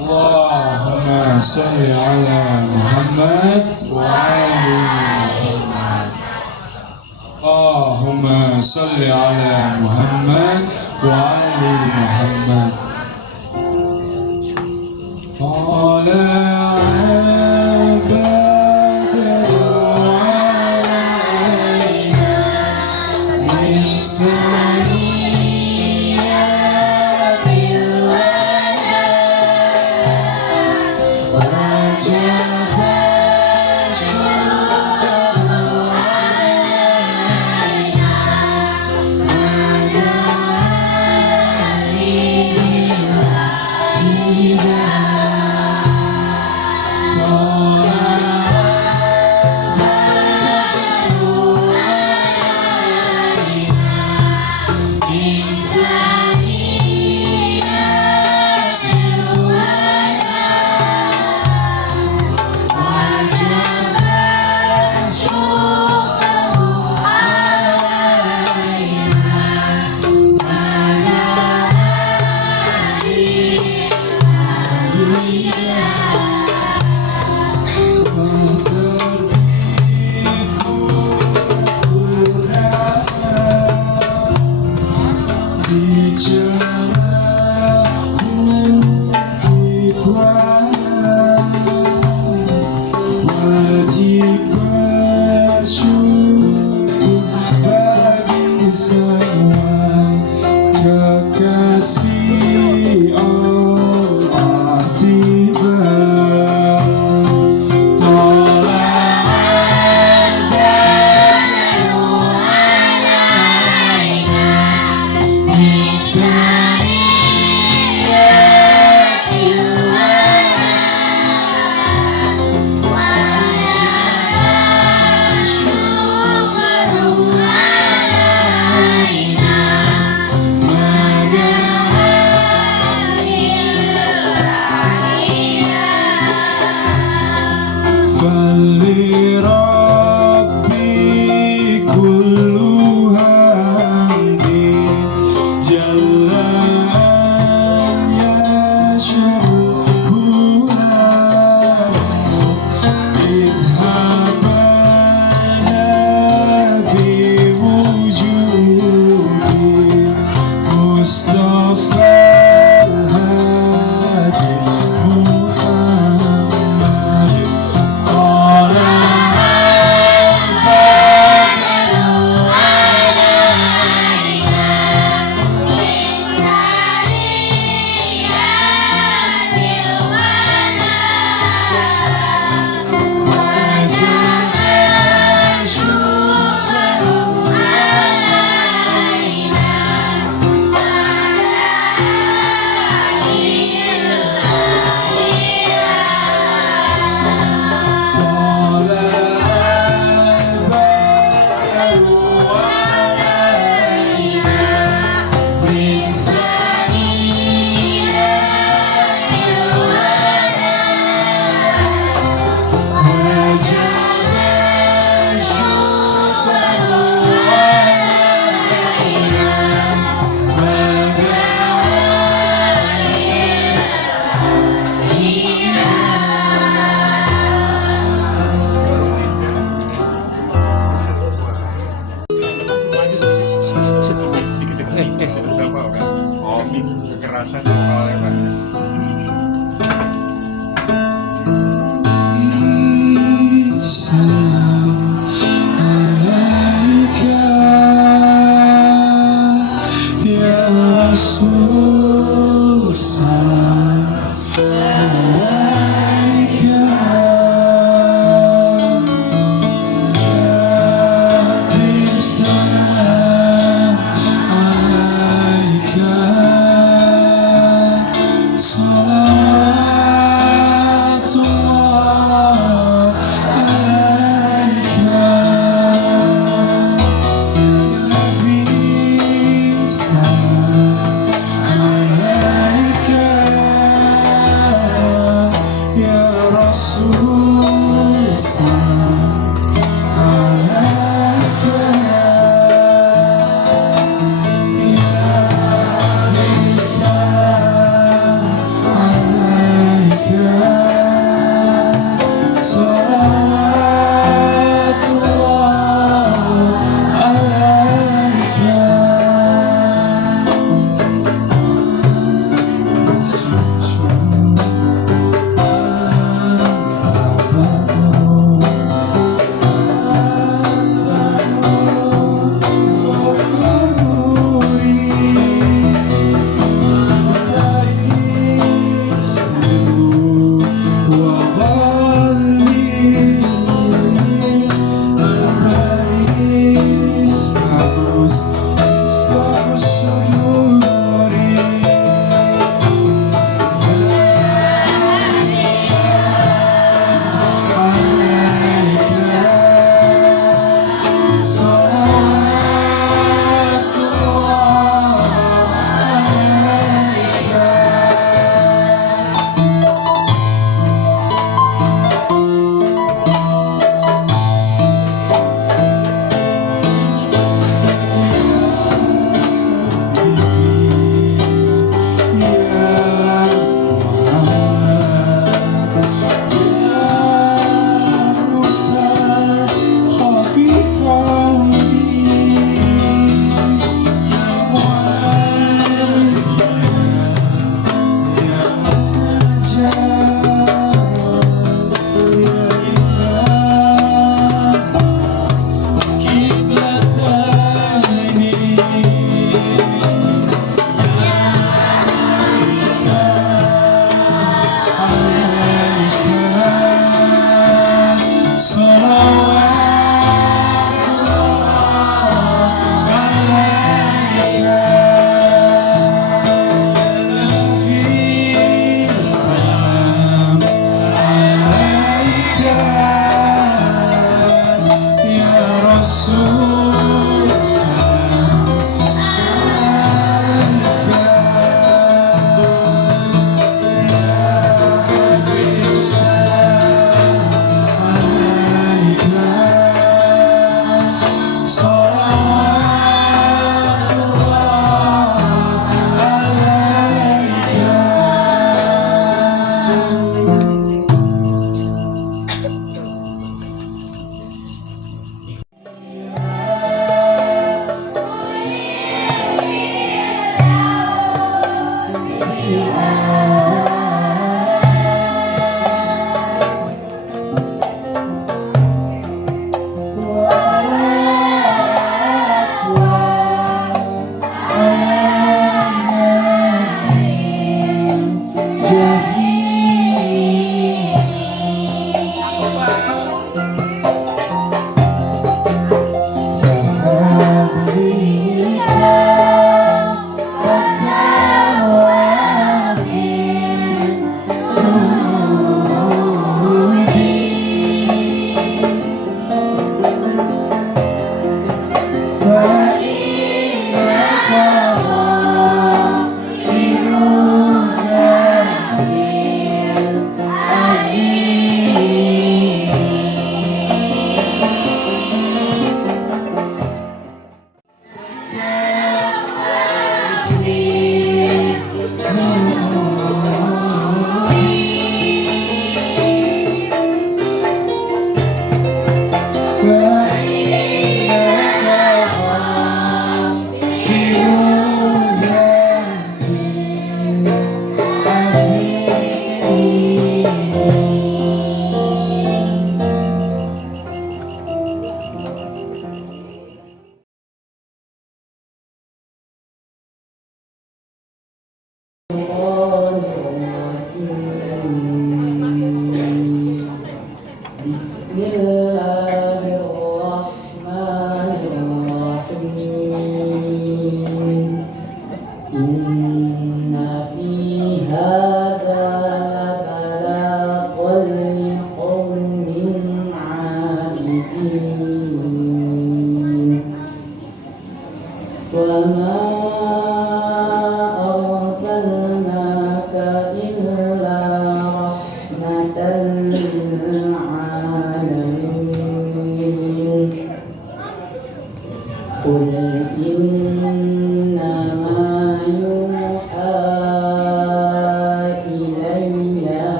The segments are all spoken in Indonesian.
اللهم صل على محمد وعلى محمد. اللهم صل على محمد وعلى محمد. طلع البدر علينا من ثنيات الوداع وجب الشهر علينا ونادي بالإله.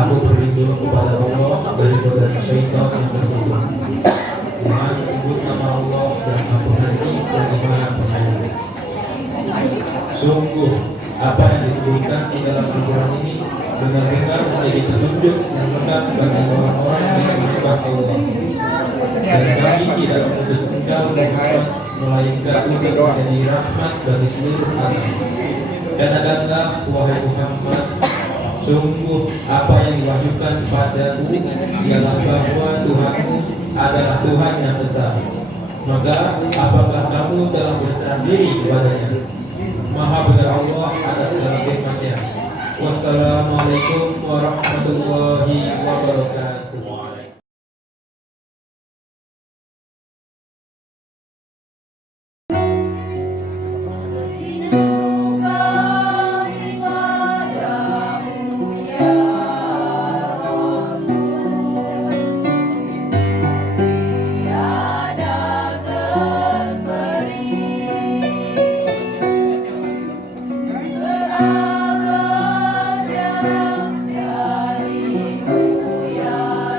Aku berlindung kepada Allah dari godaan syaitan yang terkutuk. Dengan menyebut nama Allah dan ampuniasi dari Maha Penyayang. Sungguh apa yang disebutkan di dalam Al-Quran ini benar-benar menjadi petunjuk yang lengkap bagi orang-orang yang menyembah Allah. Dan kami tidak memutus engkau Muhammad, melainkan untuk menjadi rahmat bagi seluruh alam. Dan adalah wahai Muhammad, sungguh apa yang diwahyukan kepadamu ialah bahwa Tuhanmu adalah Tuhan yang besar. Maka apakah kamu telah berserah diri kepadanya? Maha benar Allah atas segala firman-Nya. Wassalamualaikum warahmatullahi wabarakatuh. Hallelujah.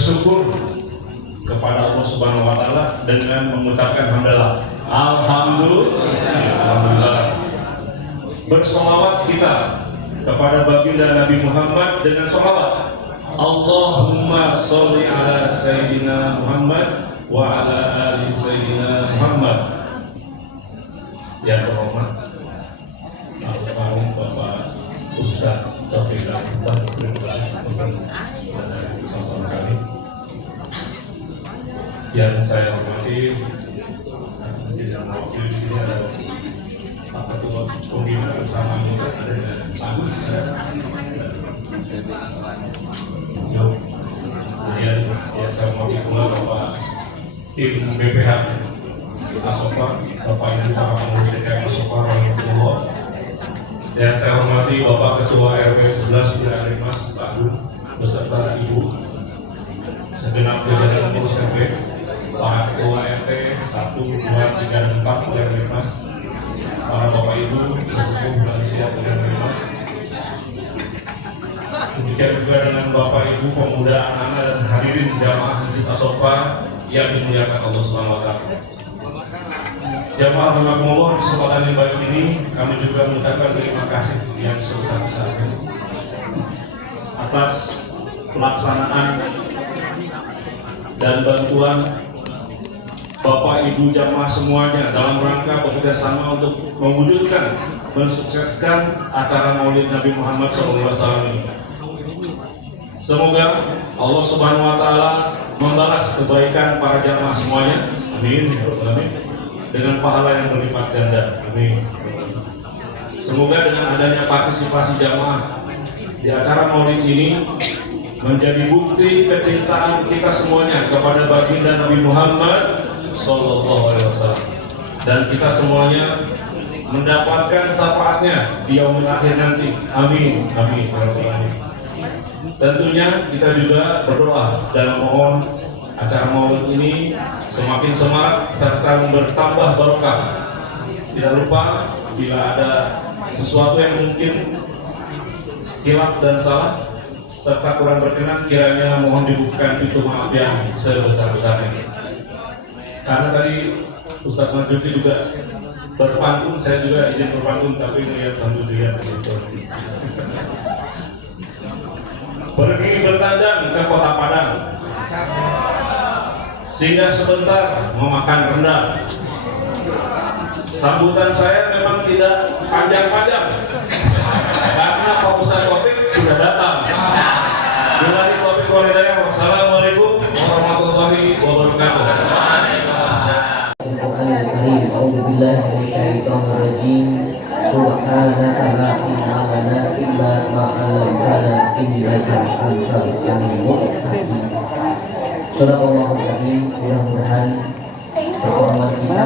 bersyukur kepada Allah Subhanahu wa taala dengan mengucapkan hamdalah. Alhamdulillah. Bersolawat kita kepada baginda Nabi Muhammad dengan solawat. Allahumma sholli ala Sayyidina Muhammad wa ala ali Sayyidina Muhammad. Yang terhormat Almarhum Bapak Ustaz Taufik Rahman bersama kami. Yang saya hormati yang mewakili di sini ada Pak Ketua Pembina bersama juga ada Agus. Kemudian yang saya hormati pula Bapak tim BPH Asofa, Bapak Ibu para pengurus DKM Asofa, Rahimahullah. Yang saya hormati Bapak Ketua RW 11 Wilayah Mas Pak Agung beserta Ibu, segenap jajaran pengurus RW, para Ketua RT 1, 2, 3, dan 4 Wilayah Mas, para Bapak Ibu sesepuh lansia Wilayah Mas. Demikian juga dengan Bapak Ibu pemuda, anak-anak dan hadirin jamaah Masjid Asofa yang dimuliakan Allah Subhanahu wa taala. Jamaah rahimakumullah, di kesempatan yang baik ini kami juga mengucapkan terima kasih yang sebesar-besarnya atas pelaksanaan dan bantuan Bapak Ibu jamaah semuanya dalam rangka bekerjasama untuk mewujudkan mensukseskan acara Maulid Nabi Muhammad SAW ini. Semoga Allah Subhanahu wa taala membalas kebaikan para jamaah semuanya. Amin. Amin. Dengan pahala yang berlipat ganda. Amin. Semoga dengan adanya partisipasi jamaah di acara Maulid ini menjadi bukti kecintaan kita semuanya kepada baginda Nabi Muhammad Sallallahu Alaihi Wasallam, dan kita semuanya mendapatkan syafaatnya di yaumil akhir nanti. Amin. Amin. Amin. Tentunya kita juga berdoa dan mohon acara Maulid ini semakin semarak serta bertambah barokah. Tidak lupa bila ada sesuatu yang mungkin hilaf dan salah serta kurang berkenan, kiranya mohon dibukakan pintu maaf yang sebesar-besarnya. Karena tadi Ustadz Marjuki juga berpantun, saya juga izin berpantun, tapi melihat alhamdulillah begitu. Pergi bertandang ke kota Padang, sehingga sebentar memakan rendang. Sambutan saya memang tidak panjang-panjang karena Pak Ustadz Taufik sudah datang. Billahi taufiq wal hidayah. Wassalamualaikum warahmatullahi wabarakatuh. Alhamdulillah minasyaitonirrajim. Subhanaka la ilma lana illa ma 'allamtana innaka antal alimul hakim. Sallallahu alaihi mudah-mudahan pertemuan kita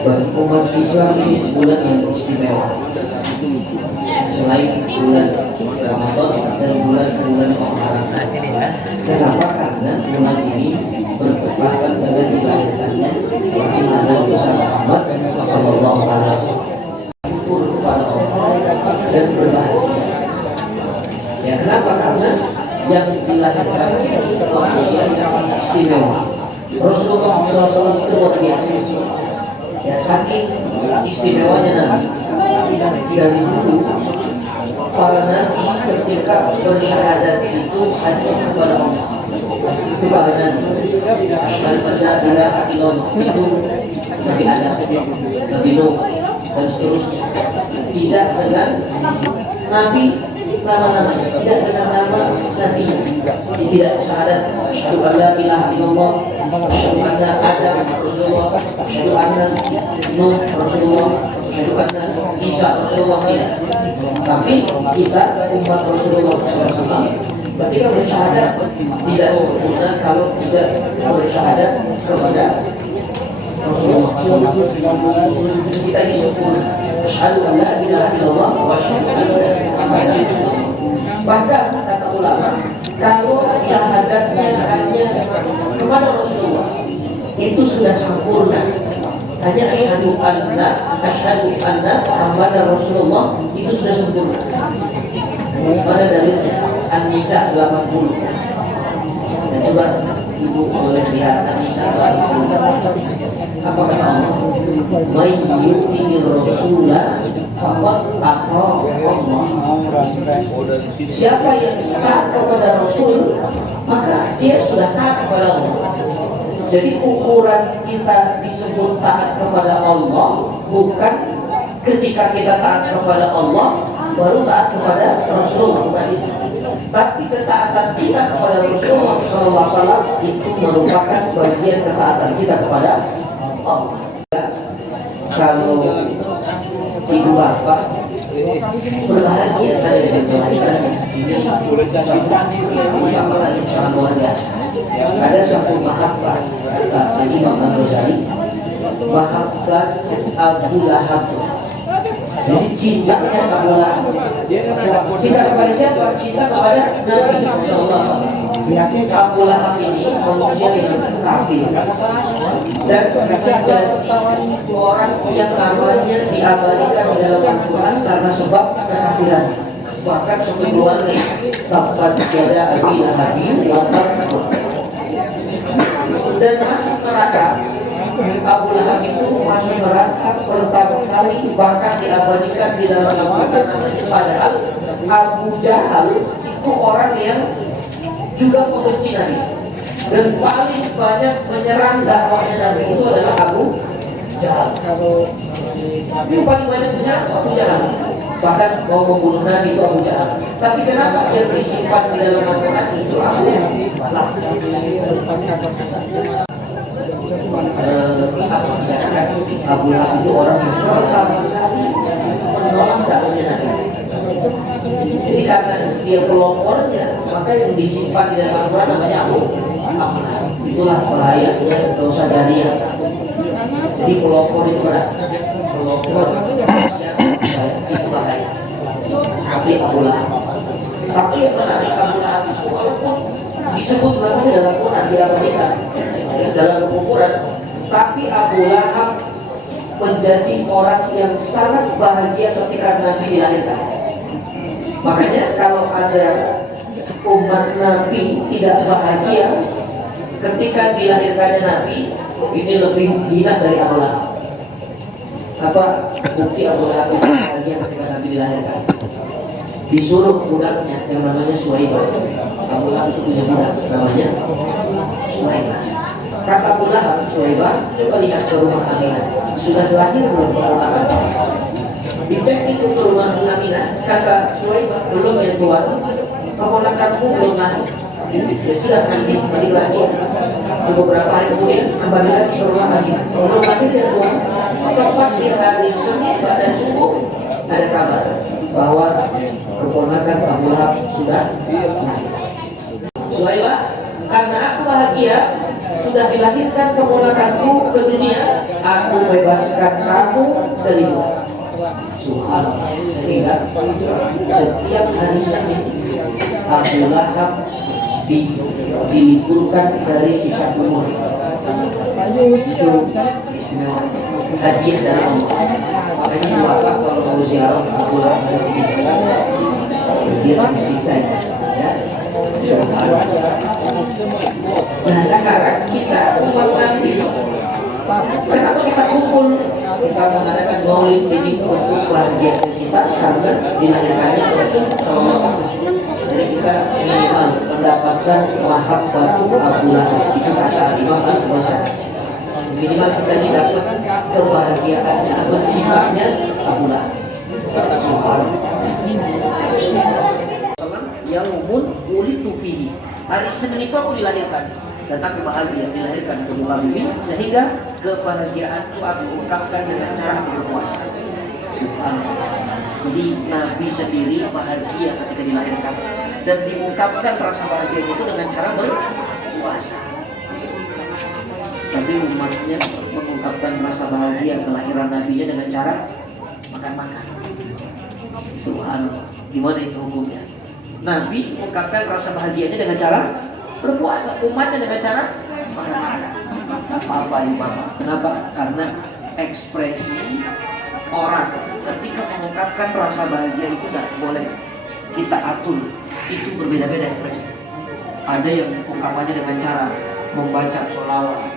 berumat Islam di bulan yang istimewa selain bulan Ramadan dan bulan-bulan Muharram. Kenapa? Karena bulan ini bertepatan dengan dilahirkannya Nabi Muhammad Sallallahu Alaihi Wasallam. Syukur kepada Allah dan berbahagia. Ya, kenapa? Karena yang dilahirkan manusia yang istimewa. Rasulullah SAW itu luar biasa. Ya, saking istimewanya Nabi dari dulu para nabi ketika bersyahadat itu hanya kepada Allah. Itu para nabi. Asyhadu an la ilaha illallah itu Nabi Adam, Nabi Nuh dan seterusnya. Tidak dengan nabi nama-namanya, tidak dengan nama nabi. Tidak syahadat asyhadu an la ilaha illallah, asyhadu anna Adam Rasulullah, asyhadu anna Nuh Rasulullah, asyhadu anna Isa Rasulullah. Tapi kita umat Rasulullah SAW ketika bersyahadat tidak sempurna kalau tidak bersyahadat kepada Rasulullah. Kita ini sempurna. Asyhadu an la ilaha illallah wa asyhadu anna Muhammadan Rasulullah. Bahkan kata ulama, kalau syahadatnya hanya kepada Rasulullah itu sudah sempurna. Hanya asyhadu anna Muhammadan Rasulullah itu sudah sempurna. Mana dalilnya? An-Nisa 80. Dan coba ibu boleh lihat An-Nisa 80. Apa kata Allah? May yu'minir rasulah faqad ata Allah. Siapa yang taat kepada Rasul, maka dia sudah taat kepada Allah. Jadi ukuran kita disebut taat kepada Allah bukan ketika kita taat kepada Allah baru taat kepada Rasulullah, bukan itu. Tapi ketaatan kita kepada Rasulullah SAW itu merupakan bagian ketaatan kita kepada Allah. Kalau ibu bapak berbahagia saya dengan melahirkan ini ucapan yang sangat luar biasa. Ada satu mahabbah kata Imam Al-Ghazali, mahabbah Abu Lahab. Jadi cintanya Abu Lahab. Cinta kepada siapa? Cinta kepada Nabi SAW. Abu Lahab ini manusia yang kafir dan menjadi orang yang namanya diabadikan di dalam Al-Quran karena sebab kekafiran. Bahkan sampai keluarga dapat tiada Abi Lahab dan masuk neraka. Abu Lahab itu masuk neraka pertama kali, bahkan diabadikan di dalam Al-Quran namanya. Padahal Abu Jahal itu orang yang juga membenci Nabi dan paling banyak menyerang dakwahnya Nabi itu adalah Abu Jahal. Itu paling banyak menyerang Abu Jahal, bahkan mau membunuh Nabi itu Abu Jahal. Tapi kenapa yang disimpan di dalam Al-Quran itu Abu Lahab? Abu Lahab itu orang yang pertama kali menolak dakwahnya Nabi. Jadi karena dia pelopornya, maka yang disimpan di dalam Al-Quran namanya Abu Lahab. Itulah bahayanya dosa jariah. Jadi pelopor itu berat. Pelopor itu bahaya. Seperti Abu Lahab. Tapi yang menarik, Abu Lahab itu walaupun disebut namanya dalam Quran diabadikan dalam ukuran, tapi Abu Lahab menjadi orang yang sangat bahagia ketika Nabi dilahirkan. Makanya kalau ada umat Nabi tidak bahagia ketika dilahirkannya Nabi, ini lebih hina dari Abu Lahab. Apa bukti Abu Lahab bahagia ketika Nabi dilahirkan? Disuruh budaknya yang namanya Suwaibah. Abu Lahab itu punya budak namanya Suwaibah. Kata Abu Lahab, Suwaibah, coba lihat ke rumah Aminah. Sudah lahir belum Aminah? Dicek itu ke rumah Aminah. Kata Suwaibah, belum ya Tuhan. Keponakanmu belum lahir. Ya sudah, nanti balik lagi. Beberapa hari kemudian kembali lagi ke rumah Aminah. Belum lahir ya Tuhan. Tepat di hari Senin pada subuh ada kabar bahwa keponakan Abu Lahab sudah lahir. Suwaibah, karena aku bahagia sudah dilahirkan keponakanku ke dunia, aku bebaskan kamu dari budak. Subhanallah. Sehingga setiap hari Senin Abu Lahab diliburkan dari siksa kubur. Itu istimewa, hadiah dari Allah. Makanya Bapak kalau mau ziarah Abu Lahab dia disiksa ya. Nah sekarang kita umat Nabi, kenapa kita kumpul? Kita mengadakan maulid ini untuk kebahagiaan kita. kita karena dilahirkannya Rasul SAW. Jadi kita minimal mendapatkan mahabbatu Abu Lahab, itu kata Imam Al-Ghazali. Minimal kita dapat kebahagiaannya atau sifatnya Abu Lahab. Yang umum ulit tupihi. Hari Senin itu aku dilahirkan dan aku bahagia dilahirkan ke muka bumi, sehingga kebahagiaanku aku ungkapkan dengan cara berpuasa. Jadi Nabi sendiri bahagia ketika dilahirkan dan diungkapkan rasa bahagia itu dengan cara berpuasa. Tapi umatnya mengungkapkan rasa bahagia kelahiran Nabi-nya dengan cara makan-makan. Subhanallah. Gimana itu hukumnya? Nabi mengungkapkan rasa bahagianya dengan cara berpuasa, umatnya dengan cara makan-makan. Apa ini Bapak? Kenapa? Karena ekspresi orang ketika mengungkapkan rasa bahagia itu tidak boleh kita atur. Itu berbeda-beda ekspresi. Ada yang ungkapannya dengan cara membaca sholawat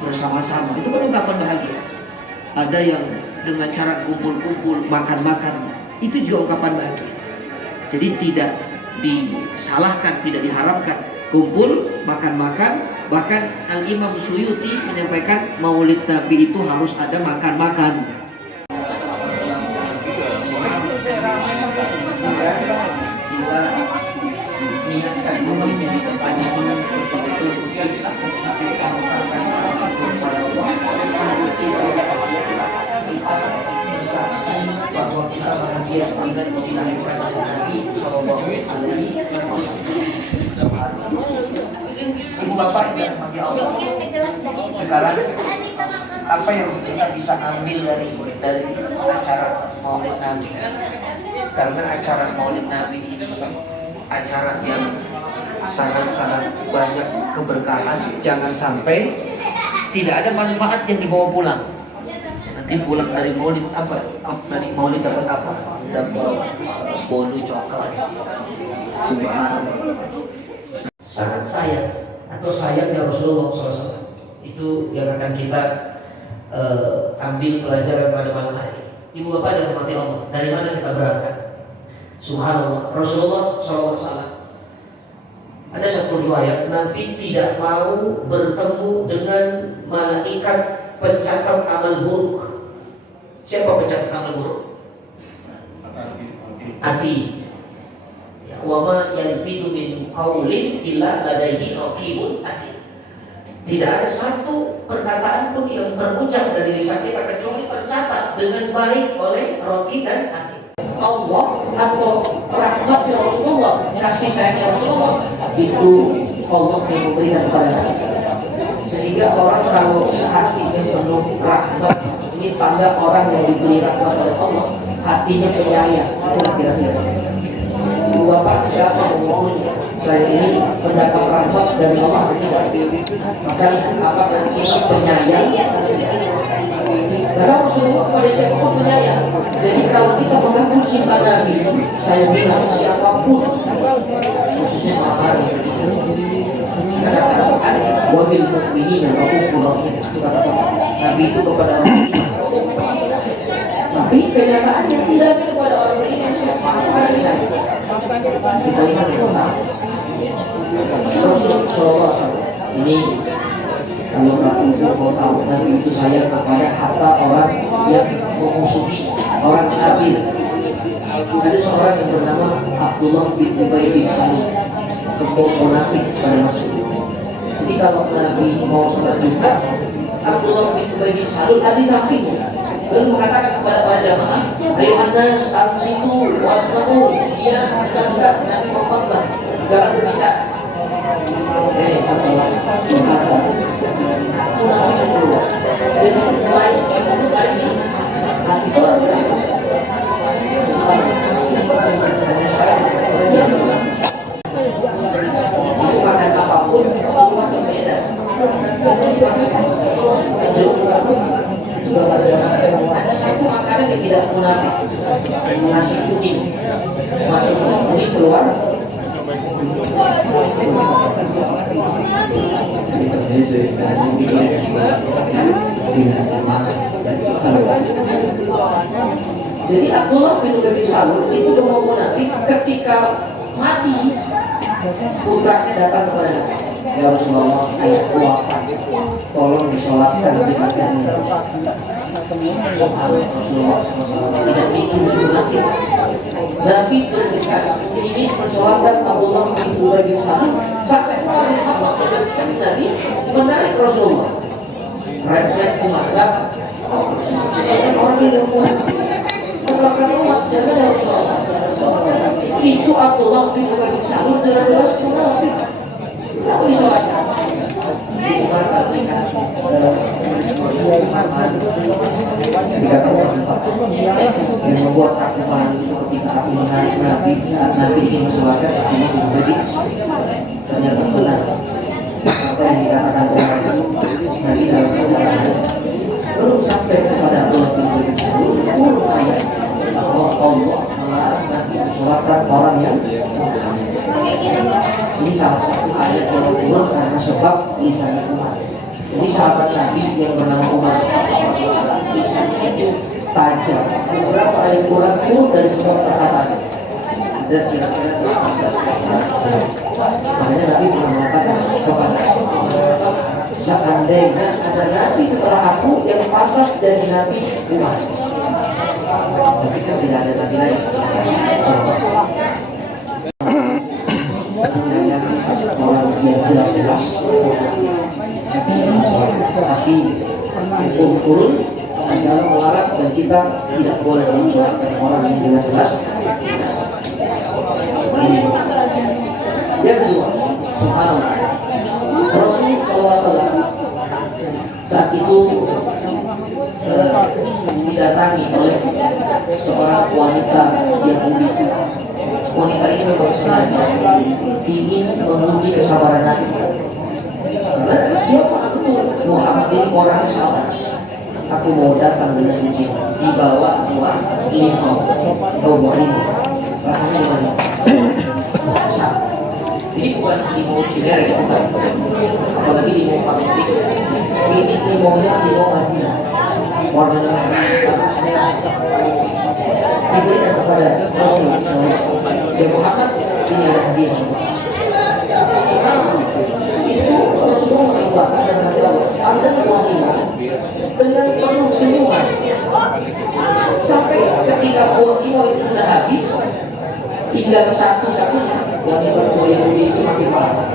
bersama-sama, itu kan ungkapan bahagia. Ada yang dengan cara kumpul-kumpul, makan-makan, itu juga ungkapan bahagia. Jadi tidak disalahkan, tidak diharamkan kumpul, makan-makan. Bahkan Al-Imam Suyuti menyampaikan Maulid Nabi itu harus ada makan-makan. Kita niatkan Maulid kepada betul-betul kita bersaksi bahwa kita bahagia dengan dilahirkan Nabi Sallallahu Alaihi Wasallam. Ibu bapak yang dirahmati Allah, sekarang apa yang kita bisa ambil dari acara Maulid Nabi? Karena acara Maulid Nabi ini acara yang sangat-sangat banyak keberkahan. Jangan sampai tidak ada manfaat yang dibawa pulang. Nanti pulang dari Maulid apa? Dari Maulid dapat apa? Dapat bolu coklat. Subhanallah. Sangat sayang atau sayangnya Rasulullah SAW. Itu yang akan kita ambil pelajaran pada malam hari. Ibu bapak dirahmati Allah. Dari mana kita berangkat? Subhanallah. Rasulullah SAW. Ada satu riwayat Nabi tidak mau bertemu dengan malaikat pencatat amal buruk. Siapa pencatat amal buruk? Hati. Wa ma yalfidu min qaulin illa ladaihi raqibun atid. Tidak ada satu perkataan pun yang terucap dari lisan kita kecuali tercatat dengan baik oleh raqib dan atid. Allah atau rahmat Rasulullah, kasih sayang Rasulullah itu Allah yang memberikan kepada kita. Sehingga orang kalau hatinya penuh rahmat, ini tanda orang yang diberi rahmat oleh Allah, hatinya penyayang. Kira-kira Bapak tidak mau saya ini mendapat rahmat dari Allah tidak. Maka apakah kita penyayang? Karena Rasulullah kepada siapapun penyayang. Jadi kalau kita mengaku cinta Nabi, saya bilang siapapun, khususnya Muhammad, kata-kata wabil mukminin wa rahim. Nabi itu kepada orang beriman. Tapi kenyataannya tidak kepada orang beriman. Siapa bisa? Kita lihat kita Rasulullah ini kalau kita mau tahu Nabi itu sayang kepada harta orang yang memusuhi orang kafir. Ada seorang yang bernama Abdullah bin Ubay bin Salul, ketua munafik pada masa itu. Jadi kalau Nabi mau sholat Jumat, Abdullah bin Ubay bin Salul ada di sampingnya. Lalu mengatakan kepada para jamaah, ayo anda sekarang situ, wasma'u, dia sedang Nabi Muhammad, jangan berbicara. Setelah berkata, aku Nabi keluar. Jadi mulai mulut lagi, hati orang berkata, itu makan apapun, keluar berbeda. Ada satu makanan yang tidak munafik, nasi kuning. Masuk kuning keluar. Jadi Abdullah bin Ubay bin Salul itu ngomong Nabi ketika mati, putranya datang kepada Nabi, ya Rasulullah, ayahku wafat, tolong disolatkan di wajahnya. Rasulullah SAW tidak ditunjuk Nabi. Nabi berdekat ingin mensolatkan Abdullah bin Ubay bin Salul sampai orang yang tidak bisa Nabi menarik Rasulullah. Refleks umat orang yang kuat. Itu Abdullah bin Ubay bin Salul jelas-jelas munafik. Kenapa disolatkan? Yang membuat aku malu ketika aku menarik Nabi saat Nabi ingin mensolatkan aku menjadi ternyata benar apa yang dikatakan orang Nabi dalam perjalanan belum sampai kepada Abdullah bin Ubay bin Salul turun ayat bahwa Allah melarang Nabi mensolatkan orang yang ini salah satu ayat yang turun karena sebab lisannya Umar. Jadi sahabat Nabi yang bernama Umar lisannya itu tajam. Beberapa ayat Quran turun dari semua perkataan dan kira-kira 18 kata. Makanya Nabi pernah mengatakan kepada seandainya ada Nabi setelah aku yang pantas dari Nabi Umar. Tapi kan tidak ada Nabi lain. Orang yang jelas-jelas tapi hukum turun adalah melarang dan kita tidak boleh mensuarakan orang yang jelas-jelas. Yang kedua, subhanallah, Rasulullah SAW saat itu didatangi oleh seorang wanita yang unik. Wanita ini memang sengaja ingin menguji kesabaran Nabi. Karena dia aku tuh Muhammad ini orangnya sabar. Aku mau datang dengan ujian dibawa dua limau bawa ini. Rasanya gimana? Sabar. Ini bukan limau cider ya, bukan. Apalagi limau pabrik. Ini limaunya limau Madinah. Warnanya merah. Diberikan kepada Rasulullah SAW. Ya Muhammad, ini adalah dia. Itu Rasulullah mengeluarkan dan hati Allah. Ada wanita dengan penuh senyuman. Sampai ketika buah limau itu sudah habis, tinggal satu-satunya wanita Yahudi itu makin parah.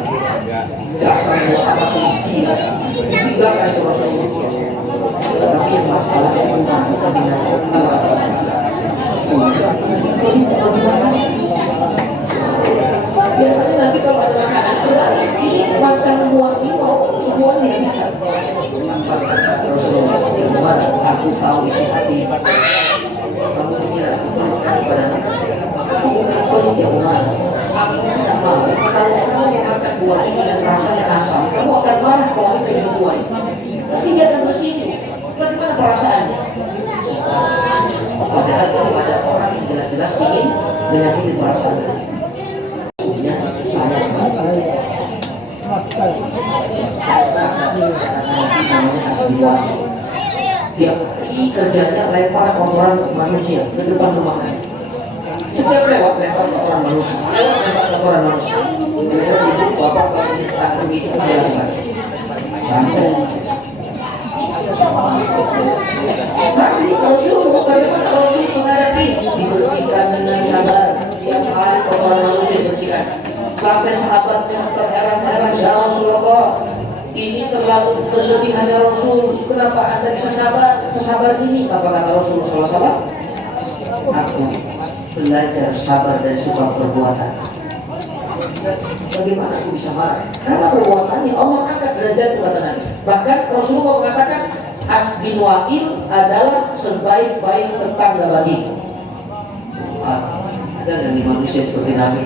Rasanya apa pun tinggalkan itu Rasulullah. Tapi masalah yang bisa biasanya nanti kalau ada makanan berbalik ini makan buah limau semuanya bisa. Rasulullah berkata, aku tahu isi hati kamu mengira kepada aku bukan pelit yang marah. Aku tidak mau kalau kamu makan buah ini dan rasanya asam, kamu akan marah kalau kita yang buah ini. Tapi dia akan tersinggung. Bagaimana perasaannya? Padahal kalau ada orang yang jelas-jelas ingin menyakiti perasaan, tiap hari kerjanya lempar kotoran manusia ke depan rumahnya. Setiap lewat lempar kotoran manusia, lempar kotoran manusia. Mereka itu bapak tak begitu melakukan. Sampai tapi Rasul bagaimana Rasul menghadapi dibersihkan dengan sabar. Setiap hari kotoran manusia dibersihkan. Sampai sahabatnya terheran-heran, ya Rasulullah, ini terlalu berlebihan ya Rasul. Kenapa Anda bisa sesabar ini? Apa kata Rasulullah SAW? Aku belajar sabar dari sebab perbuatan. Bagaimana aku bisa marah? Karena perbuatannya Allah angkat derajat perbuatan. Bahkan Rasulullah mengatakan As bin Wa'il adalah sebaik-baik tetangga lagi. Ada dari manusia seperti Nabi.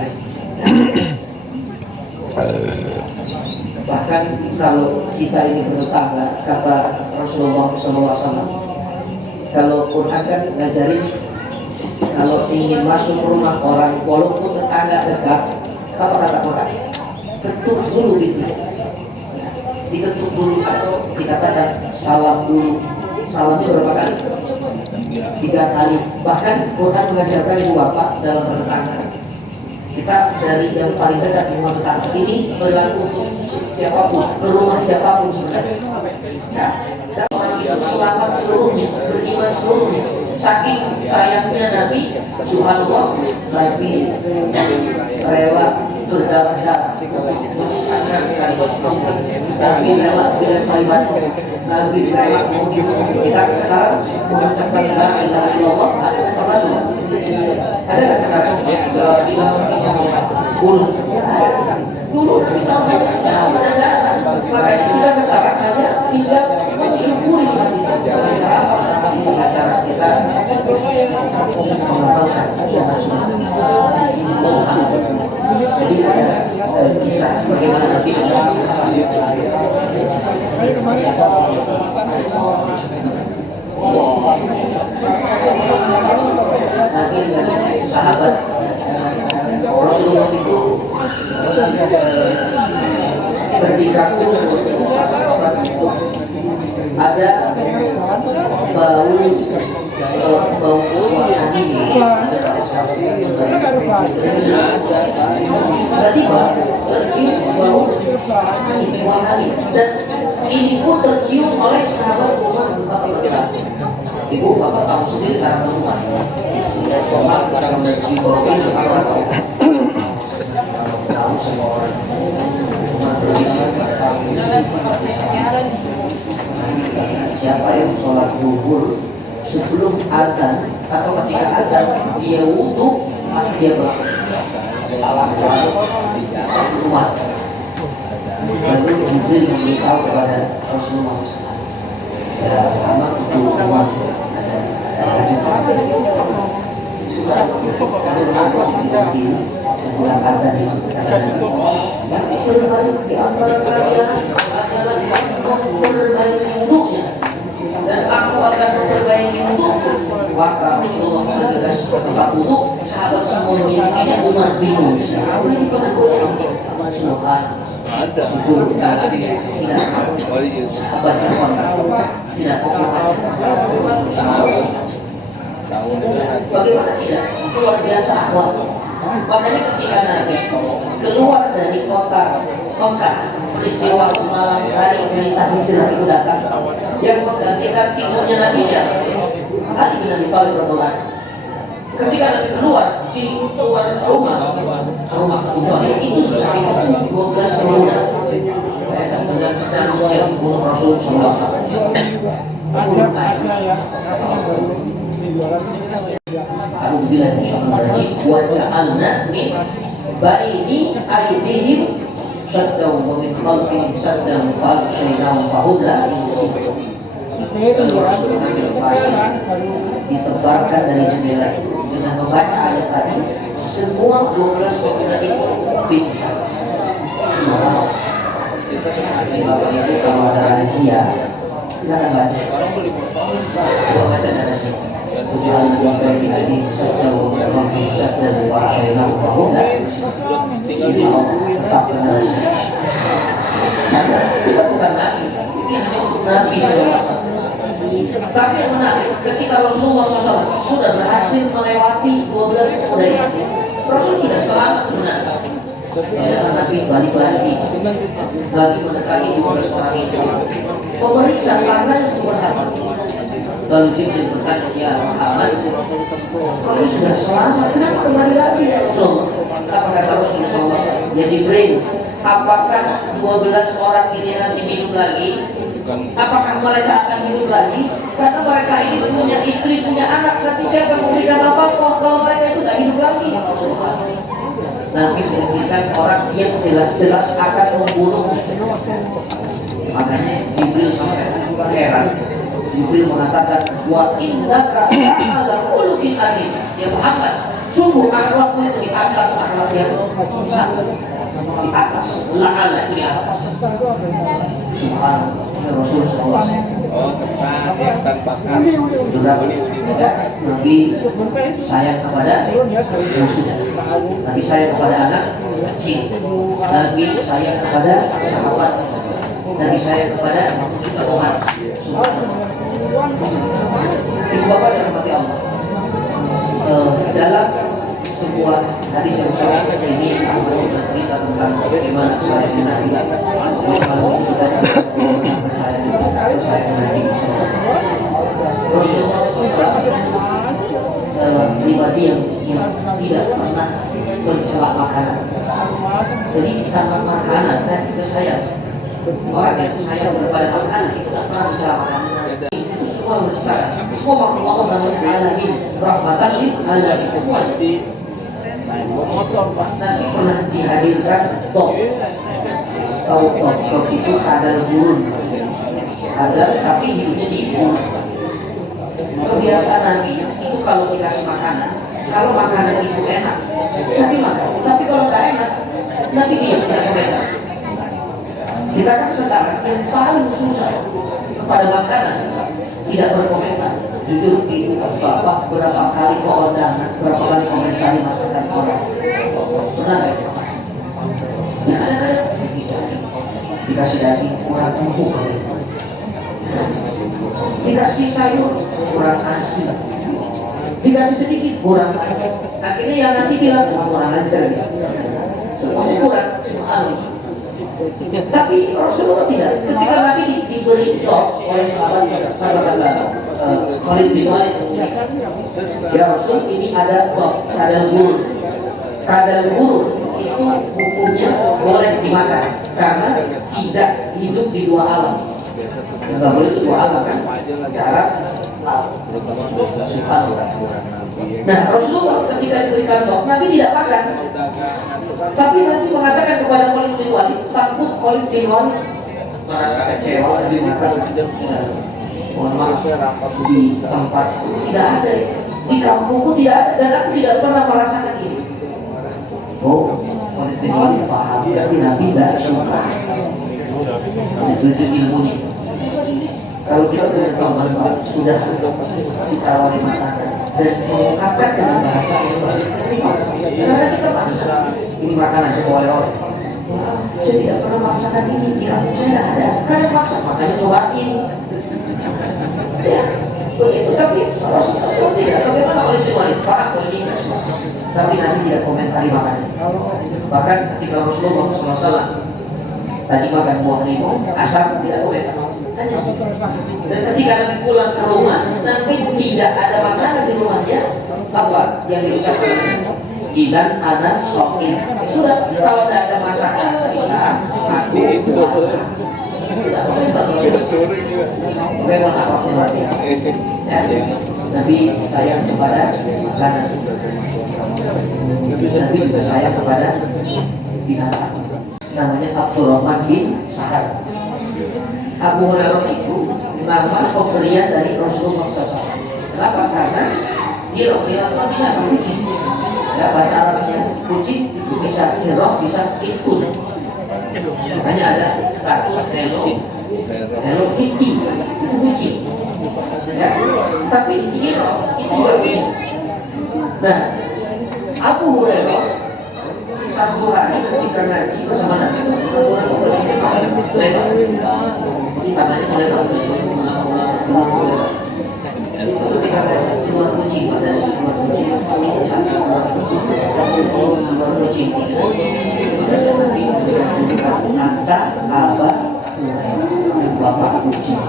Bahkan kalau kita ini bertetangga, kata Rasulullah SAW, kalau Quran kan ngajarin kalau ingin masuk rumah orang walaupun tetangga dekat, apa kata Quran? Ketuk dulu gitu. Diketuk dulu atau dikatakan salam dulu. Salam itu berapa kali? 3 kali. Bahkan Quran mengajarkan ibu bapak dalam bertetangga. Kita dari yang paling dekat rumah tetangga ini berlaku untuk siapapun, ke rumah siapapun sebenarnya. Nah, dan orang itu selamat seluruhnya, beriman seluruhnya. Saking sayangnya Nabi, subhanallah, Nabi rela berdarah-darah menyiapkan kalimat tauhid. Nabi rela dengan kalimat Nabi rela kita sekarang mengucapkan la ilaha illallah ada nggak termasuk? Ada nggak sekarang di dulu Nabi tauhid menandakan. Makanya kita sekarang hanya tinggal mensyukuri acara kita mengembangkan jadi ada kisah bagaimana Nabi Nabi dengan sahabat Rasulullah itu berdikari ada bau angin tiba-tiba tercium bau angin dan ini pun tercium oleh sahabat Umar bin Khattab. Ibu bapak tahu sendiri karena rumah barang tercium bau ini tahu semua orang siapa yang sholat zuhur sebelum azan atau ketika azan dia wudhu pasti dia berdoa rumah. Lalu Jibril memberitahu kepada Rasulullah SAW ya amat itu rumah menjelang azan berbalik di antara kalian memperbaiki wudhunya dan aku akan memperbaiki wudhuku. Maka Rasulullah bergegas ke tempat wudhu. Sahabat semua memilikinya. Umar bingung siapa ini pengakuan Tuhan itu tidak sahabat yang tidak populer. Bagaimana tidak? Luar biasa akhlak. Makanya ketika Nabi keluar dari kota Mekah, peristiwa malam hari perintah hijrah itu datang. Yang menggantikan timurnya Nabi siapa? Ali bin Abi Thalib radhiyallahu. Ketika Nabi keluar di luar rumah Abu Thalib itu sudah dikepung 12 pemuda. Dan siap dibunuh Rasul sallallahu alaihi wasallam. Alhamdulillah wa ja'alna min baini aydihim saddan wa min khalfihim saddan fa'aghaynahum fahum la yubsirun. Ditebarkan dari jendela itu dengan membaca ayat tadi, semua 12 pemuda itu pingsan. Bapak Ibu kalau ada razia silakan baca. Coba baca dari sini. Tujuan dari tadi sedang tetap generasi. Kita bukan nabi, ini hanya untuk nabi saja. Tapi yang menarik, ketika Rasulullah SAW sudah berhasil melewati 12 pemuda ini, Rasul sudah selamat sebenarnya. Ternyata Nabi balik lagi mendekati 12 orang itu, memeriksa karena satu persatu. Lalu Jibril bertanya, ya Muhammad, kau sudah selamat, kenapa kembali lagi ya Rasulullah? Apa kata Rasulullah SAW? Ya Jibril, apakah 12 orang ini nanti hidup lagi? Apakah mereka akan hidup lagi? Karena mereka ini punya istri, punya anak, nanti siapa yang memberikan apa-apa kalau mereka itu tidak hidup lagi? Nabi memikirkan orang yang jelas-jelas akan membunuhnya. Makanya Jibril sampai heran. Jibril mengatakan, wa innaka la'ala khuluqin azim. Ya Muhammad, sungguh akhlakmu itu di atas akhlak yang di atas, la'ala itu di atas. Subhanallah. Rasul SAW. Sudah Nabi sayang kepada musuh, Nabi sayang kepada anak kecil, Nabi sayang kepada sahabat, Nabi sayang kepada kita umat. Ibu bapak dan rahmati Allah, dalam sebuah hadis yang saya ini aku masih bercerita tentang bagaimana saya Nabi. Kalau kita cerita saya Nabi Rasulullah SAW pribadi yang tidak pernah mencela makanan. Jadi sama makanan dan juga saya orang yang sayang kepada makanan itu tidak pernah mencela makanan. Itu semua menciptakan semua makhluk Allah namanya alamin rahmatan lil alamin semua. Nanti pernah dihadirkan top itu ada gurun ada tapi hidupnya di gurun. Kebiasaan Nabi itu kalau dikasih makanan, kalau makanan itu enak, Nabi makan. Tapi kalau tidak enak, Nabi diam, tidak komentar. Kita kan sekarang yang paling susah kepada makanan tidak berkomentar. Jujur ibu bapak berapa kali keundangan, berapa kali komentari masakan orang. Benar ya? Nah, kadang-kadang dikasih daging kurang empuk, dikasih sayur kurang asin, dikasih sedikit kurang aja. Akhirnya yang nasi bilang kurang ajar, semuanya kurang, semua halus. Tapi Rasulullah tidak. Ketika Nabi diberi top oleh sahabat Khalid bin Walid, ya Rasul ini ada top, ada gurun. Kadal gurun itu hukumnya boleh dimakan karena tidak hidup di dua alam. Nggak boleh itu dua alam kan? Cara nah Rasulullah ketika diberikan top, Nabi tidak makan. Tapi Nabi mengatakan kepada Khalid bin Walid, takut Khalid bin Walid merasa kecewa di mata mohon maaf di tempat tidak ada, di kampungku tidak ada, dan aku tidak pernah merasakan ini. Oh, Khalid bin Walid paham, tapi Nabi tidak suka. Itu ilmunya. Kalau kita sudah ditawari makanan dan mengungkapkan dengan bahasa yang baik, karena kita paksa ini makanan saya oleh-oleh. Saya tidak pernah merasakan ini, di kampung saya tidak ada. Kalian paksa, makanya cobain. Ya, begitu. Tapi Rasulullah tidak. Bagaimana oleh Jibril? Pak, boleh ini. Tapi Nabi tidak komentari makanan. Bahkan ketika Rasulullah SAW tadi makan buah limau, asam tidak komentar. Hanya dan ketika Nabi pulang ke rumah, Nabi tidak ada makanan di rumahnya. Apa yang diucapkan? Idan ada sokin. Sudah, kalau tidak ada masakan, bisa aku masak. Sudah, memang apapun luar biasa. Nabi sayang kepada makanan. Nabi juga sayang kepada binatang. Namanya Abdurrahman bin Sahar. Abu Hurairah itu nama pemberian dari Rasulullah SAW. Kenapa? Karena hiroh itu binatang kucing. Ya, bahasa Arabnya kucing itu bisa hiroh, bisa ikut. Makanya ada kartun Hello Kitty itu kucing. Ya, tapi hiroh itu juga kucing. Nah, Abu Hurairah satu hari ketika ngaji bersama Nabi, katanya lebar. Ketika keluar kucing pada keluar kucing, anta abah bapak kucing.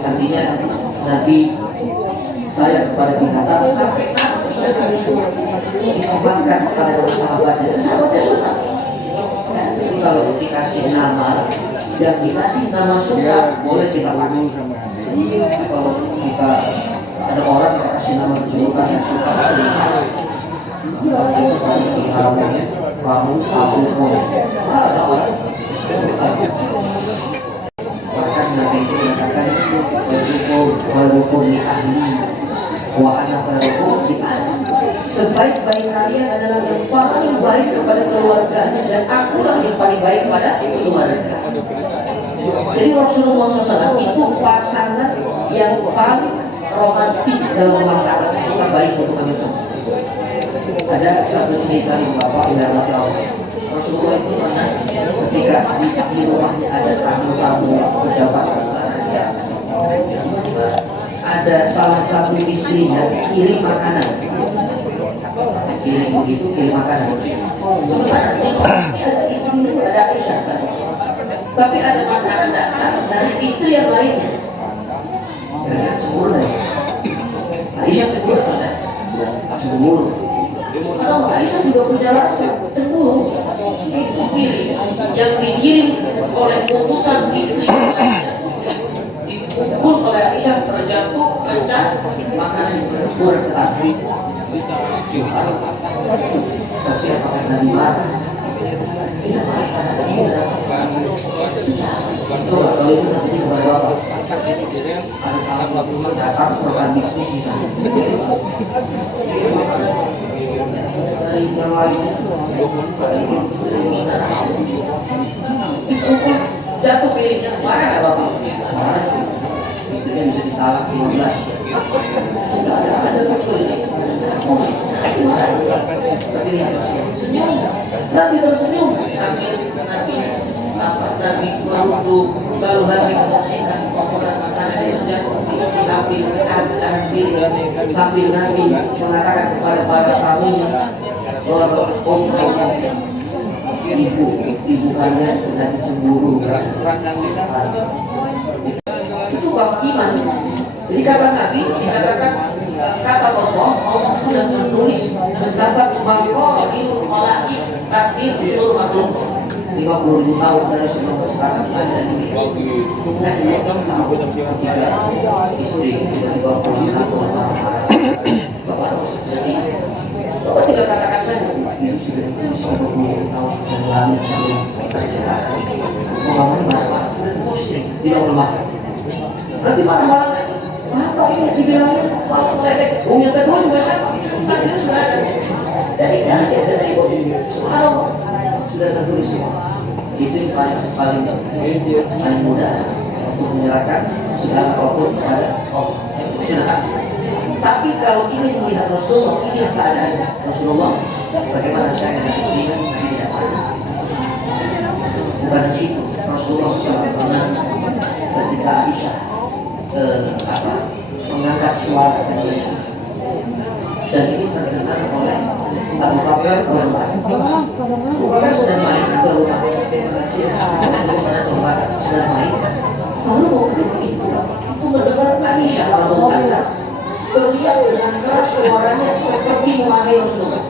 Artinya Nabi saya kepada binatang sampai binatang itu disematkan kepada sahabatnya. Sahabatnya suka. Jadi kalau dikasih nama dan dikasih nama suka, boleh kita pakai. Kalau kita ada orang yang kasih nama julukan yang suka, kamu aku ada orang. Bahkan Nabi itu mengatakan walaupun di ahli wa ana khairukum di ahli. Sebaik-baik kalian adalah yang paling baik kepada keluarganya dan akulah yang paling baik pada keluarga. Jadi Rasulullah SAW itu pasangan yang paling romantis dalam rumah tangga. Kita baik untuk kami semua. Ada satu cerita di Bapak yang Allah. Rasulullah itu pernah ketika di rumahnya ada tamu-tamu pejabat istrinya kirim makanan, kirim begitu, kirim makanan. Sementara ada istrinya, ada Aisyah, tapi ada makanan datang dari istri yang lainnya. Mereka cemburu deh. Aisyah cemburu ada, cemburu. Atau Aisyah juga punya rasa cemburu. Itu piring yang dikirim oleh utusan istri yang lainnya, dipukul oleh Aisyah, terjatuh, pecah, makanan yang berkurang ke atas. Tapi apakah Nabi marah? Tidak marah. Coba kalau itu nanti kepada Bapak. Ada kawan waktu datang program bisnis kita. Dari yang lainnya, dipukul, jatuh piringnya. Marah nggak Bapak? Marah. Istrinya bisa ditalak 15. Tidak ada kecuali. Tapi lihat senyum, Nabi tersenyum sambil Nabi merunduk, lalu Nabi membersihkan kotoran makanan yang jatuh di pecah-pecahan piring, sambil Nabi mengatakan kepada para tamunya bahwa ibu kalian sedang cemburu. Itu bab iman. Jadi kata Nabi dikatakan, kata Allah sudah menulis, mencatat maqadirul khalaiq, takdir seluruh makhluk. 50.000 tahun dari sebelum sekarang ada di istri tiba-tiba pulang atau Bapak harus sedih. Bapak tidak katakan saja ini sudah 50 tahun yang lalu sebelum sekarang. Bapak marah, sudah tulis di dalam makan. Nanti marah. Apa ini dibilangin malah meledek. Yang kedua juga sama. Takdir sudah ada. Dari subhanallah sudah tertulis semua. Itu yang paling mudah untuk menyerahkan segala apapun kepada Allah. Sudah kan? Tapi kalau ingin melihat Rasulullah, ini keadaan Rasulullah, bagaimana saya dengan istrinya tidak ada. Bukan itu Rasulullah SAW ketika Aisyah mengangkat suara dan ini terdengar oleh Abu Bakar Abu Bakar sedang main ke rumah, sedang main, lalu mau ke itu mendengar Aisyah melakukan teriak dengan keras suaranya seperti memarahi Rasulullah.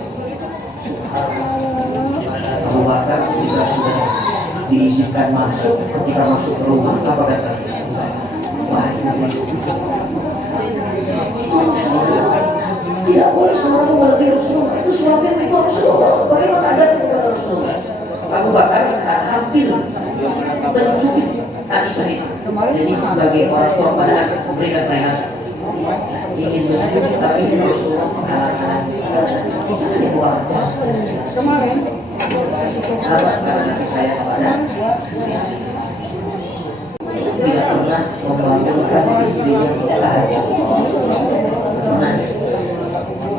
Abu Bakar ketika sudah diizinkan masuk, ketika masuk ke rumah apa kata? Tidak boleh selalu melebihi Rasulullah. Itu suami itu Rasulullah. Bagaimana ada kepada Rasulullah? Abu Bakar hampir mencubit Aisyah itu. Jadi sebagai orang tua padahal memberikan peringatan. Ingin mencubit tapi Rasulullah mengatakan kemarin karena kasih sayang kepada istri. Tidak pernah membangunkan istrinya tahajud. Pernah.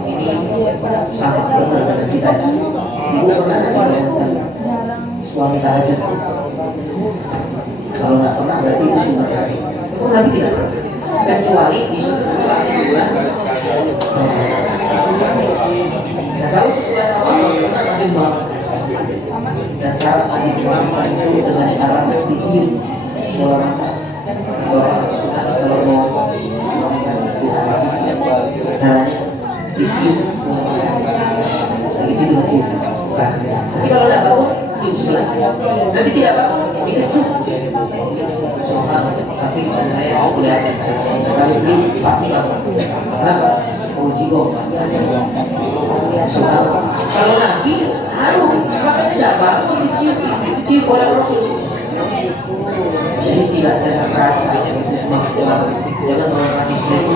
Ini sama dengan kita. Ibu pernah membangunkan suami tahajud. Kalau nggak pernah berarti itu cuma kali. Tapi tidak pernah. Kecuali di setelah bulan. Kalau setelah Ramadan pernah Nabi bangun. Dan cara Nabi melakukan itu dengan cara berpikir. Orang kalau mau caranya ditiup begitu begitu. Tapi kalau tidak bangun tiup sebelah. Nanti tidak bangun dikecup. Tapi saya kuliah sekali ini pasti bangun. Kenapa? Uji gong. Kalau Nabi harum, makanya tidak bangun ditiup oleh Rasul. Jadi tidak ada rasa maksudnya jangan melakukan istri itu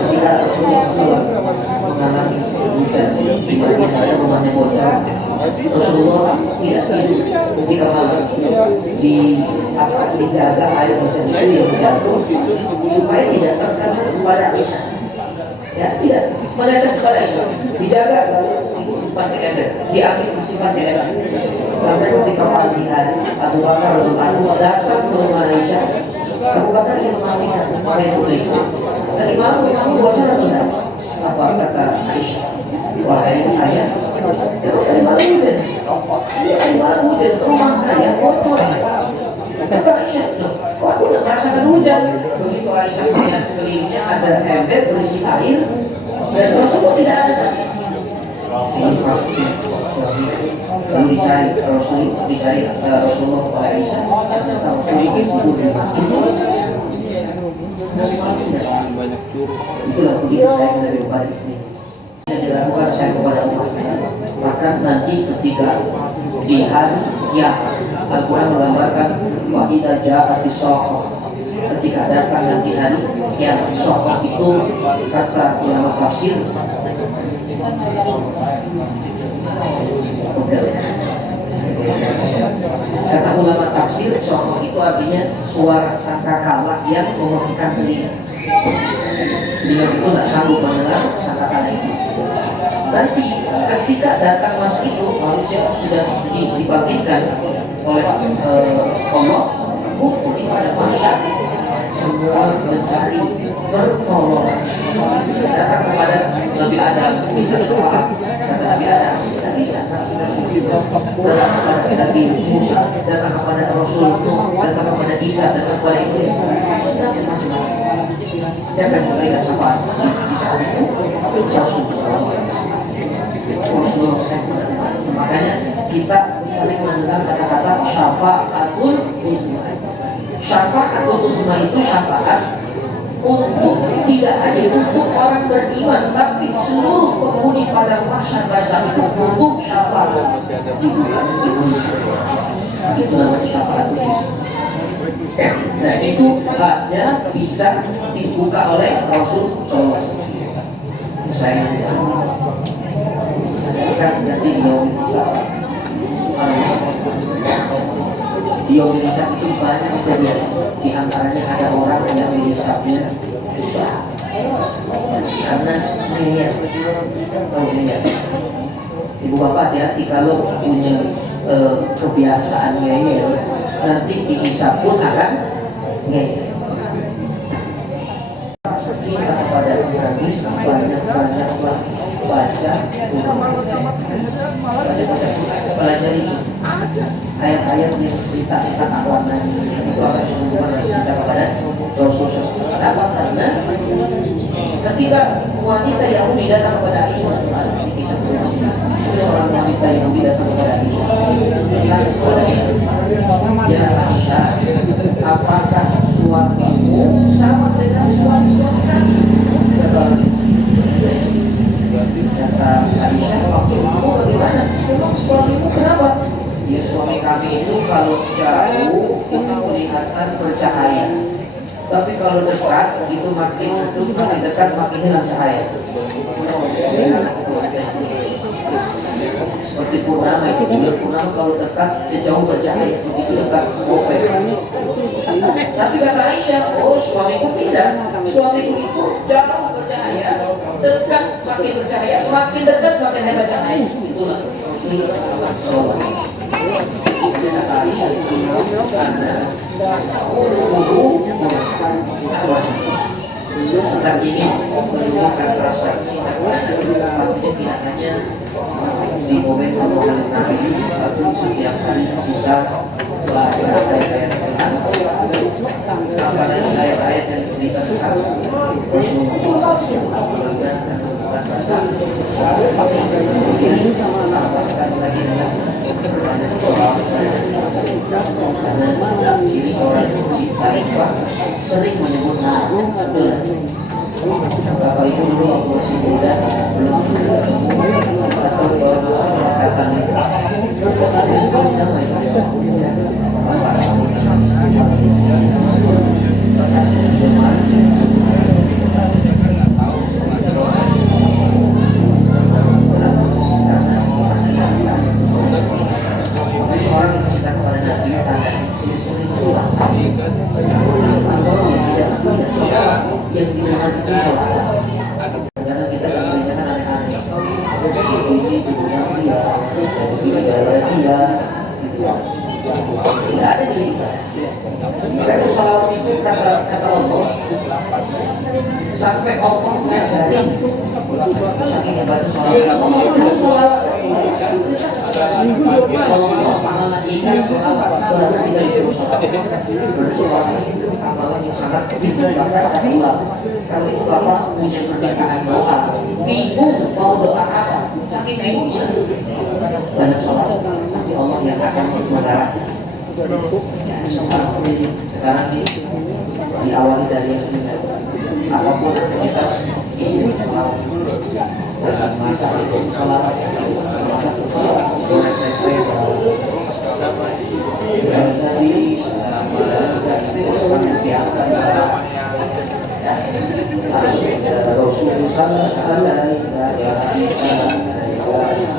ketika Rasulullah mengalami hujan di mana rumahnya bocor, Rasulullah tidak tidur di kamar, dijaga air hujan itu yang jatuh supaya tidak terkena kepada Aisyah. Ya tidak menetes kepada Aisyah, dijaga lalu simpan di ember, diambil simpan di ember sampai ketika pagi hari Abu Bakar radhiyallahu datang ke rumah Aisyah. Abu Bakar ingin memastikan apa yang itu. Tadi malam kamu bocor atau tidak? Apa kata Aisyah? Wahai ayah, tadi malam hujan. Tadi malam hujan, rumah ayah bocor. Kata Aisyah, kok aku tidak merasakan hujan? Begitu Aisyah melihat sekelilingnya ada ember berisi air dan Rasulullah tidak ada saja. Ini pasti lalu dicari Rasulullah oleh Aisyah. Sedikit tidur di masjid. Itulah begitu saya dari kepada istri. Yang dilakukan saya kepada Allah. Maka nanti ketika di hari kiamat Al-Quran menggambarkan wa idza ja'at as-sakhah, ketika datang nanti hari kiamat. Sakhah itu kata ulama tafsir kata ulama tafsir sakhah itu artinya suara sangkakala yang mematikan telinga. Dia itu tidak sanggup mendengar sangkakala itu. Nanti ketika datang masa itu manusia sudah dibangkitkan oleh Allah untuk pada masyarakat semua mencari pertolongan. Datang kepada Nabi Adam, bisa doa, kata Nabi Adam, tidak bisa. Datang kepada Nabi Musa, datang kepada Rasul Nuh, datang kepada Isa, datang kepada Ibrahim. Sebenarnya masing-masing. Jangan memberikan syafaat di saat itu Rasulullah SAW. Makanya kita sering mendengar kata-kata syafaatul uzma. Syafaatul uzma itu syafaat untuk tidak hanya untuk orang beriman, tapi seluruh penghuni pada mahsyar pada itu untuk syafaat di Indonesia. Itu namanya syafaatul uzma. Nah itu hanya bisa dibuka oleh Rasul SAW. Saya kan nanti di Indonesia itu banyak kejadian. Di antaranya ada orang yang dihisapnya susah karena niat. Ibu bapak hati-hati kalau punya kebiasaan ngeyel, nanti dihisap pun akan ngeyel. Kita kepada Nabi banyak-banyaklah baca pelajari ayat-ayat yang cerita tentang akhlak Nabi. Itu akan menunjukkan kita kepada Rasulullah. Kenapa? Karena ketika wanita Yahudi datang kepada Aisyah, di kisah seorang wanita Yahudi datang kepada Aisyah, ya Aisyah, apakah suamimu sama dengan suami-suami kami? Kata Aisyah, maksudmu bagaimana? Memang suamimu kenapa? Ya suami kami itu kalau jauh itu kelihatan bercahaya, tapi kalau dekat itu makin redup, makin dekat makin hilang cahaya. Seperti purnama itu, bulan purnama kalau dekat dia jauh bercahaya, begitu dekat kopek. Tapi kata Aisyah, oh suamiku tidak, suamiku itu jauh bercahaya, dekat makin bercahaya, makin dekat makin hebat cahaya. Itulah Rasulullah SAW. Kata Aisyah karena tentang ini menunjukkan rasa cinta kepada pastinya tidak hanya di momen Ramadan Nabi, tapi setiap hari kita belajar ayat-ayat Quran, apalagi ayat-ayat yang cerita tentang Rasulullah SAW dan bahasa lagi dengan karena ciri orang cinta itu sering menyebut nama. Bapak Ibu dulu waktu masih muda belum atau baru masih mendekatan itu. Orang yang cinta kepada Nabi karena dia sering sholat. Yang didengar itu sholat. Karena kita mengerjakan aneh-aneh. Tidak ada di ibadah. Karena salawat itu kata Allah sampai Allah mengajari saking hebat salawat. Allah bilang salawat. Kalau Allah mengamalkan salawat baru kita disuruh salawat. Bersalawat itu amalan yang sangat penting. Bahkan ada ulama kalau itu bapak punya perbedaan doa, bingung mau doa apa, saking bingungnya banyak salawat. Nanti Allah yang akan mengarahkan. Sekarang diawali dari yang sudah apapun aktivitas isi selawat dalam masa itu selawat Nabi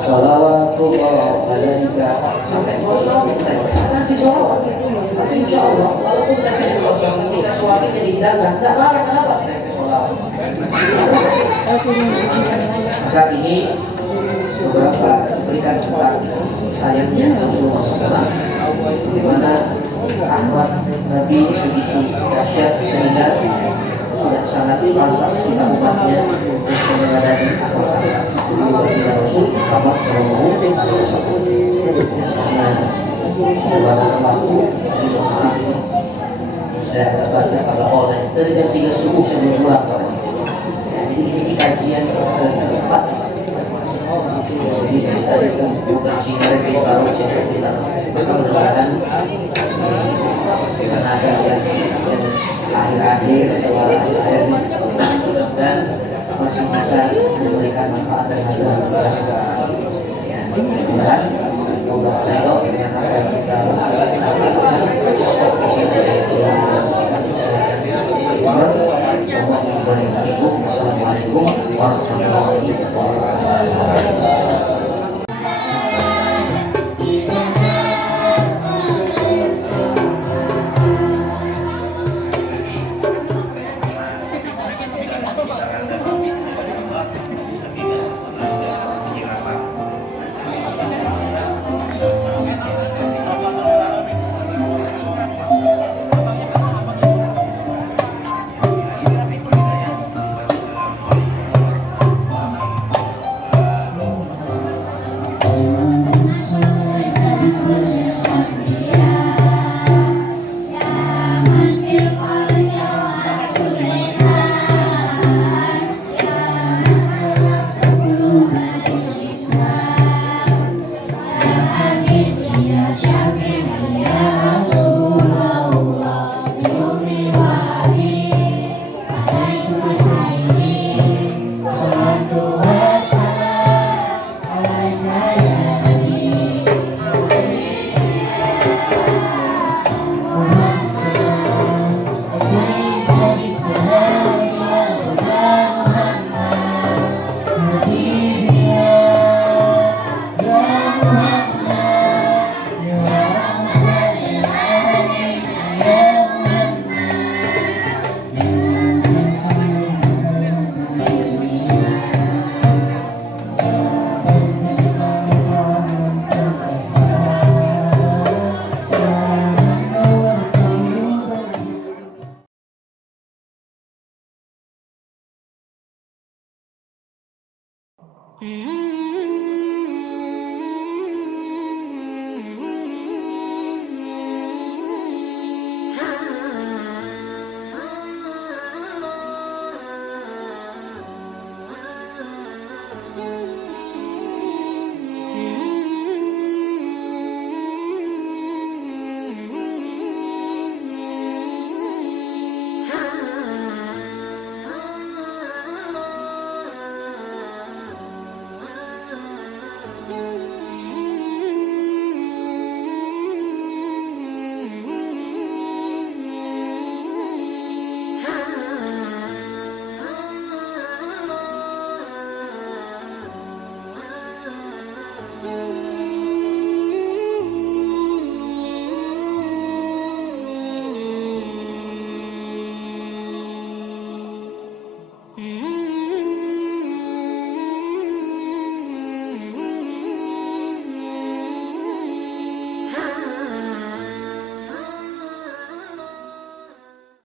Salawatullah alaika sampai kosong kasih salawat. Tapi insya Allah walaupun kita kosong ketika suaminya dihindarkan tidak marah kenapa kita salawat. Maka ini beberapa berikan tentang sayangnya Rasulullah SAW di mana akhlak Nabi begitu dahsyat sehingga sudah sangat pantas kita umatnya untuk menyadari akhlak Rasul Muhammad SAW. Karena beberapa waktu saya berkata pada oleh dari jam 3 subuh sampai pulang. Jadi ini kajian keempat. Jadi kita itu bukan sinar di baru kita mudah-mudahan dengan ada yang akhir-akhir dan masih bisa memberikan manfaat dan hasil